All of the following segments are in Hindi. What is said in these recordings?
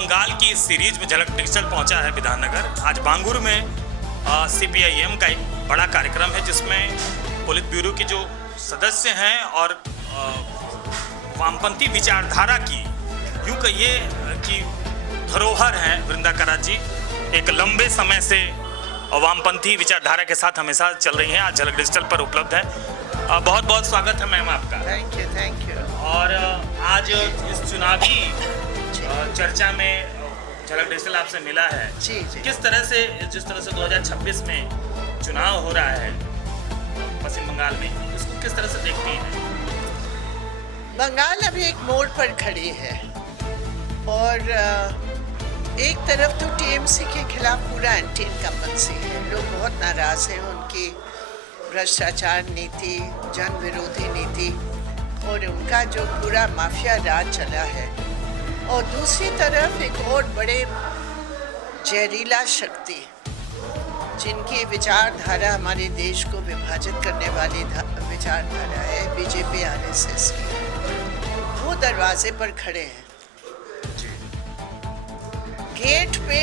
बंगाल की सीरीज में झलक डिजिटल पहुंचा है विधाननगर। आज बांगुर में CPIM का एक बड़ा कार्यक्रम है जिसमें पोलित ब्यूरो के जो सदस्य हैं और वामपंथी विचारधारा की यूँ कहिए कि धरोहर हैं वृंदा करात जी, एक लंबे समय से वामपंथी विचारधारा के साथ हमेशा चल रही हैं। आज झलक डिजिटल पर उपलब्ध है। बहुत बहुत स्वागत है मैम आपका। Thank you. और आज इस चुनावी चर्चा में झलक डिजिटल आपसे मिला है। जी। जिस तरह से 2026 में चुनाव हो रहा है पश्चिम बंगाल में, इसको किस तरह से देखती हैं? बंगाल अभी एक मोड़ पर खड़ी है और एक तरफ तो TMC के खिलाफ पूरा एंटी इनकम्बेंसी है। लोग बहुत नाराज हैं उनकी भ्रष्टाचार नीति, जन विरोधी नीति और उनका जो पूरा माफिया राज चला है। और दूसरी तरफ एक और बड़े जहरीला शक्ति जिनकी विचारधारा हमारे देश को विभाजित करने वाली विचारधारा है, BJP RSS की, वो दरवाजे पर खड़े हैं। गेट पे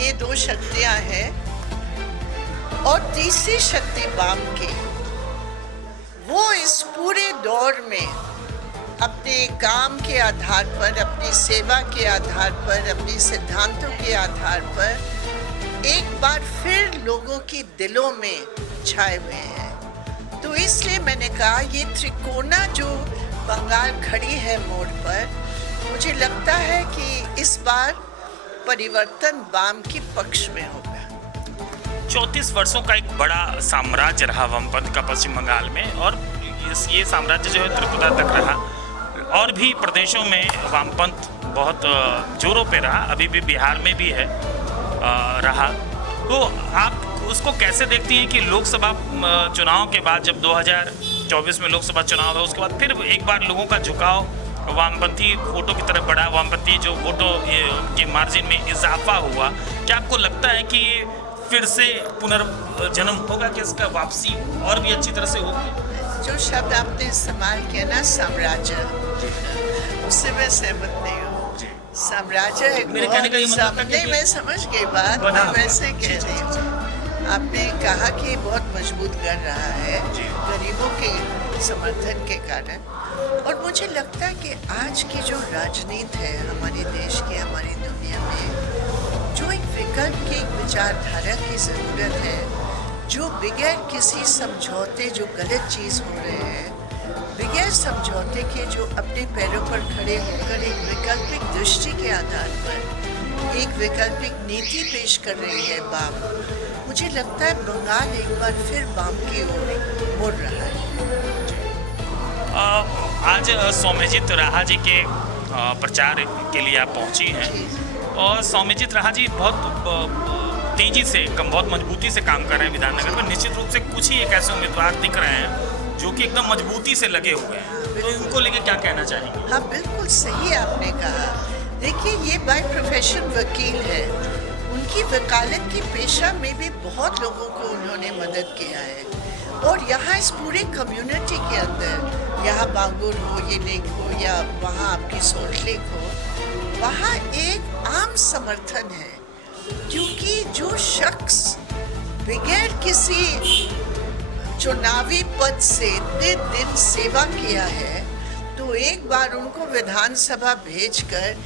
ये दो शक्तियां हैं और तीसरी शक्ति वाम की, वो इस पूरे दौर में अपने काम के आधार पर, अपनी सेवा के आधार पर, अपने सिद्धांतों के आधार पर एक बार फिर लोगों की दिलों में छाए हुए हैं। तो इसलिए मैंने कहा ये त्रिकोणा जो बंगाल खड़ी है मोड़ पर, मुझे लगता है कि इस बार परिवर्तन वाम के पक्ष में होगा। 34 वर्षों का एक बड़ा साम्राज्य रहा वामपंथ का पश्चिम बंगाल में, और ये साम्राज्य जो है त्रिपुरा तक रहा। और भी प्रदेशों में वामपंथ बहुत जोरों पे रहा, अभी भी बिहार में भी है रहा। तो आप उसको कैसे देखती हैं कि लोकसभा चुनाव के बाद, जब 2024 में लोकसभा चुनाव है, उसके बाद फिर एक बार लोगों का झुकाव वामपंथी वोटों की तरफ बढ़ा, वामपंथी जो वोटों के मार्जिन में इजाफा हुआ? क्या आपको लगता है कि ये फिर से पुनर्जन्म होगा, कि इसका वापसी और भी अच्छी तरह से होगी? जो शब्द आपने इस्तेमाल किया ना, साम्राज्य, उससे मैं सहमत नहीं हूँ। साम्राज्य मेरे कहने का ये मतलब नहीं, मैं समझ गई बात, मैं वैसे कह रही हूँ। आपने कहा कि बहुत मजबूत कर रहा है गरीबों के समर्थन के कारण, और मुझे लगता है कि आज की जो राजनीति है हमारे देश की, हमारी दुनिया में, जो एक विकल्प की एक विचारधारा की ज़रूरत है, जो बगैर किसी समझौते जो गलत चीज़ हो रहे हैं, बगैर समझौते के जो अपने पैरों पर खड़े होकर एक वैकल्पिक दृष्टि के आधार पर एक वैकल्पिक नीति पेश कर रही है वाम, मुझे लगता है बंगाल एक बार फिर वाम की ओर मुड़ रहा है। आज सौम्यजीत राहा जी के प्रचार के लिए आप पहुंची हैं, और सौम्यजीत राहा जी बहुत तेजी से, बहुत मजबूती से काम कर रहे हैं विधाननगर में। निश्चित रूप से कुछ ही एक ऐसे उम्मीदवार दिख रहे हैं जो कि एकदम मजबूती से लगे हुए हैं, तो इनको लेके क्या कहना चाहेंगे? हाँ, बिल्कुल सही आपने कहा। देखिए, ये बाय प्रोफेशन वकील है, उनकी वकालत की पेशा में भी बहुत लोगों को उन्होंने मदद किया है। और यहाँ इस पूरे कम्युनिटी के अंदर, यहाँ बांगुर हो, ये लेक हो, या वहाँ आपकी सोल्ट लेक हो, वहाँ एक आम समर्थन है, क्योंकि जो शख्स बगैर किसी चुनावी पद से इतने दिन सेवा किया है, तो एक बार उनको विधानसभा भेजकर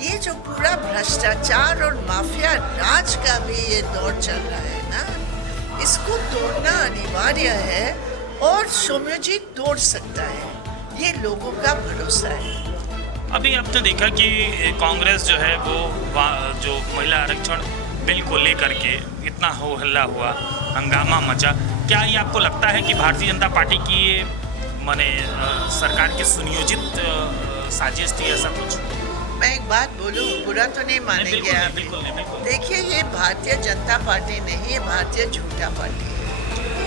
ये जो पूरा भ्रष्टाचार और माफिया राज का भी ये दौर चल रहा है ना, इसको तोड़ना अनिवार्य है, और सौम्यजीत तोड़ सकता है, ये लोगों का भरोसा है। अभी आपने देखा कि कांग्रेस जो है वो जो महिला आरक्षण बिल को लेकर के इतना हो हल्ला हुआ, हंगामा मचा, क्या ये आपको लगता है कि भारतीय जनता पार्टी की ये सरकार की सुनियोजित साजिश थी, ऐसा कुछ? मैं एक बात बोलूं, बुरा तो नहीं मानेंगे आप? बिल्कुल नहीं। देखिए, ये भारतीय जनता पार्टी नहीं, ये भारतीय झूठा पार्टी है,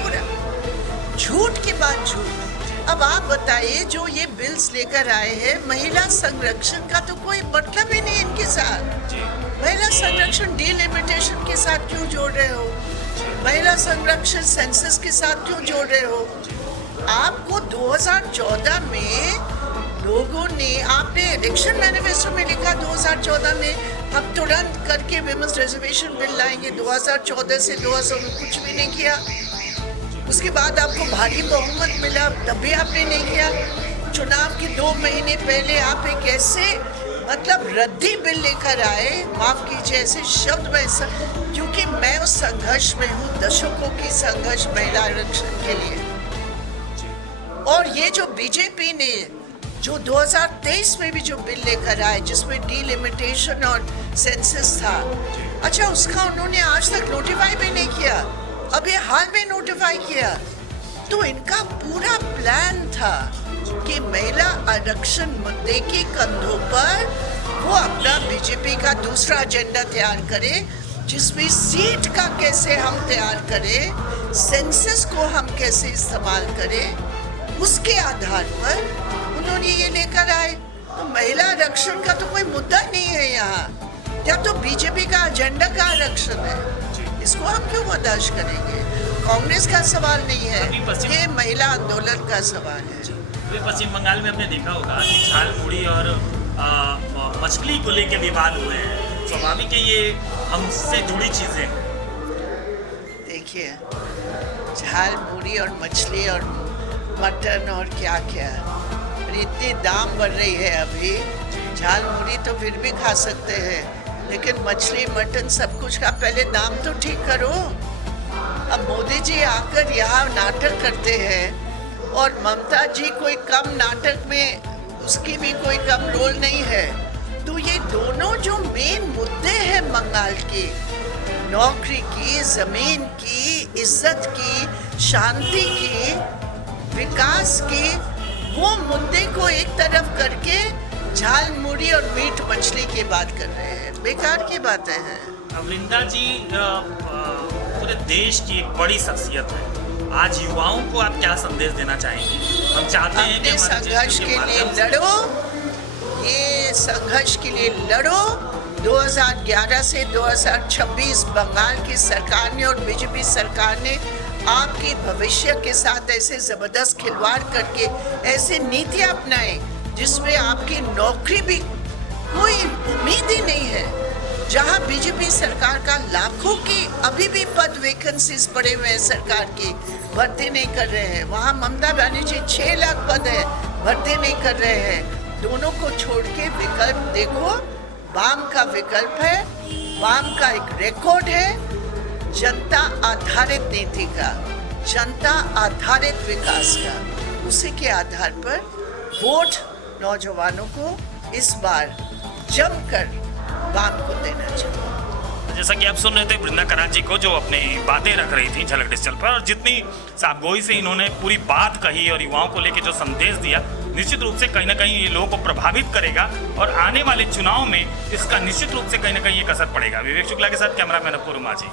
पूरा झूठ के बाद झूठ। अब आप बताइए, जो ये बिल्स लेकर आए हैं, महिला संरक्षण का तो कोई मतलब ही नहीं इनके साथ। महिला संरक्षण डिलिमिटेशन के साथ क्यों जोड़ रहे हो? महिला संरक्षण सेंसस के साथ क्यों जोड़ रहे हो? आपको 2014 में लोगों ने, आपने इलेक्शन मैनिफेस्टो में लिखा 2014 में हम तुरंत करके विमेंस रिजर्वेशन बिल लाएंगे। 2014 से 2000 में कुछ भी नहीं किया। उसके बाद आपको भारी बहुमत मिला, तब भी आपने नहीं किया। चुनाव के 2 महीने पहले आप एक ऐसे मतलब रद्दी बिल लेकर आए, माफ कीजिए ऐसे शब्द में, क्योंकि मैं उस संघर्ष में हूँ, दशकों की संघर्ष महिला आरक्षण के लिए। और ये जो बीजेपी ने जो 2023 में भी जो बिल लेकर आए जिसमें डिलिमिटेशन और सेंसस था, अच्छा उसका उन्होंने आज तक नोटिफाई भी नहीं किया, अभी हाल में नोटिफाई किया। तो इनका पूरा प्लान था कि महिला आरक्षण मुद्दे के कंधों पर वो अपना बीजेपी का दूसरा एजेंडा तैयार करे, जिसमें सीट का कैसे हम तैयार करें, सेंसस को हम कैसे इस्तेमाल करें, उसके आधार पर उन्होंने ये लेकर आए। तो महिला आरक्षण का तो कोई मुद्दा नहीं है यहाँ, या तो बीजेपी का एजेंडा का आरक्षण है, इसको हम क्यों बर्दाश्त करेंगे? कांग्रेस का सवाल नहीं है, ये महिला आंदोलन का सवाल है। अभी पश्चिम बंगाल में आपने देखा होगा कि झालमुड़ी और मछली को लेकर विवाद हुए हैं। स्वाभाविक है, ये हमसे जुड़ी चीजें। देखिए, झालमुड़ी और मछली और मटन और क्या क्या, इतने दाम बढ़ रही है अभी। झालमुड़ी तो फिर भी खा सकते हैं, लेकिन मछली मटन सब कुछ का पहले दाम तो ठीक करो। अब मोदी जी आकर यहाँ नाटक करते हैं और ममता जी कोई कम नाटक में, उसकी भी कोई कम रोल नहीं है। तो ये दोनों जो मेन मुद्दे हैं बंगाल के, नौकरी की, जमीन की, इज्जत की, शांति की, विकास की, वो मुद्दे को एक तरफ करके झालमुड़ी और मीट मछली की बात कर रहे हैं। बेकार की बातें हैं। वृंदा जी पूरे देश की एक बड़ी शख्सियत है, आज युवाओं को आप क्या संदेश देना चाहेंगे? हम चाहते हैं कि अपने संघर्ष के लिए लड़ो, ये संघर्ष के लिए लड़ो। 2011 से 2026 बंगाल की सरकार ने और बीजेपी सरकार ने आपके भविष्य के साथ ऐसे जबरदस्त खिलवाड़ करके ऐसे नीतियां अपनाए जिसमें आपकी नौकरी भी कोई उम्मीद ही नहीं है। जहां बीजेपी सरकार का लाखों की अभी भी पद वैकेंसीज पड़े हुए हैं, सरकार की भर्ती नहीं कर रहे हैं, वहां ममता बनर्जी 6 लाख पद है, भर्ती नहीं कर रहे हैं। दोनों को छोड़ के विकल्प देखो। वाम का विकल्प है, वाम का एक रिकॉर्ड है जनता आधारित नीति का, जनता आधारित विकास का। उसी के आधार पर वोट नौजवानों को इस बार जमकर वाम को देना चाहिए। जैसा कि आप सुन रहे थे वृंदा कराची को, जो अपनी बातें रख रही थी झलक डिजिटल पर, और जितनी साफगोई से इन्होंने पूरी बात कही और युवाओं को लेकर जो संदेश दिया, निश्चित रूप से कहीं ना कहीं ये लोगों को प्रभावित करेगा और आने वाले चुनाव में इसका निश्चित रूप से कहीं ना कहीं एक असर पड़ेगा। विवेक शुक्ला के साथ कैमरामैन अपूर्व माझी।